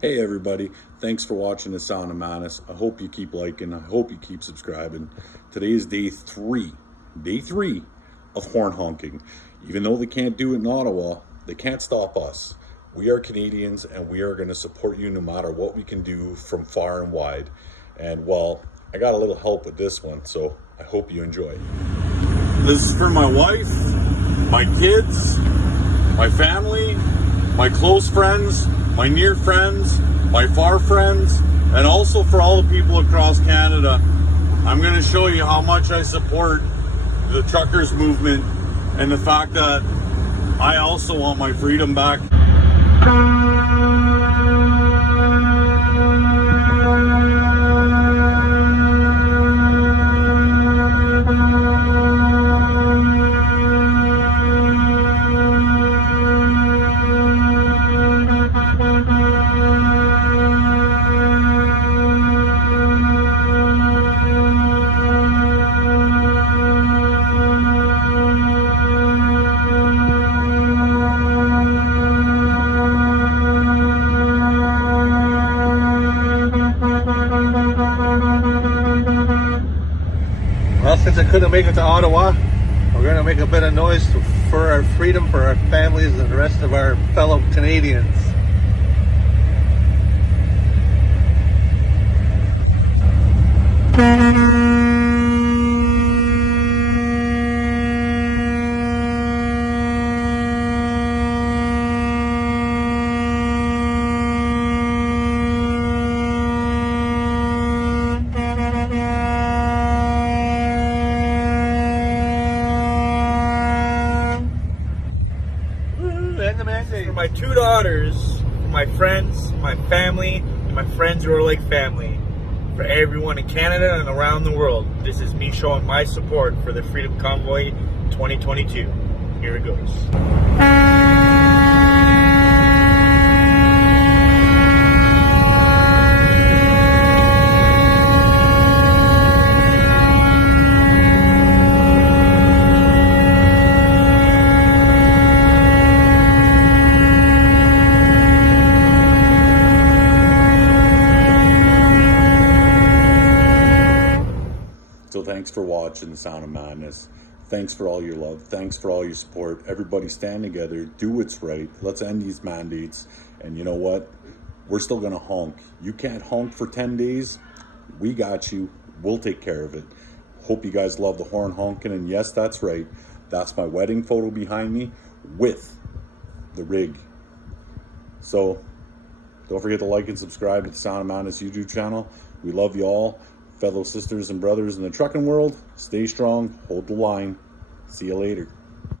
Hey everybody, thanks for watching The Sound of Madness. I hope you keep liking, I hope you keep subscribing. Today is day three of horn honking. Even though they can't do it in Ottawa, they can't stop us. We are Canadians and we are going to support you no matter what we can do from far and wide. And well, I got a little help with this one, so I hope you enjoy. This is for my wife, my kids, my family, my close friends, my near friends, my far friends, and also for all the people across Canada. I'm going to show you how much I support the truckers movement and the fact that I also want my freedom back. Well, since I couldn't make it to Ottawa, we're going to make a bit of noise for our freedom, for our families, and the rest of our fellow Canadians. For my two daughters, for my friends, my family, and my friends who are like family. For everyone in Canada and around the world, this is me showing my support for the Freedom Convoy 2022. Here it goes. So thanks for watching The Sound of Madness. Thanks for all your love. Thanks for all your support. Everybody stand together. Do what's right. Let's end these mandates. And you know what? We're still going to honk. You can't honk for 10 days. We got you. We'll take care of it. Hope you guys love the horn honking. And yes, that's right. That's my wedding photo behind me with the rig. So don't forget to like and subscribe to The Sound of Madness YouTube channel. We love you all. Fellow sisters and brothers in the trucking world, stay strong, hold the line. See you later.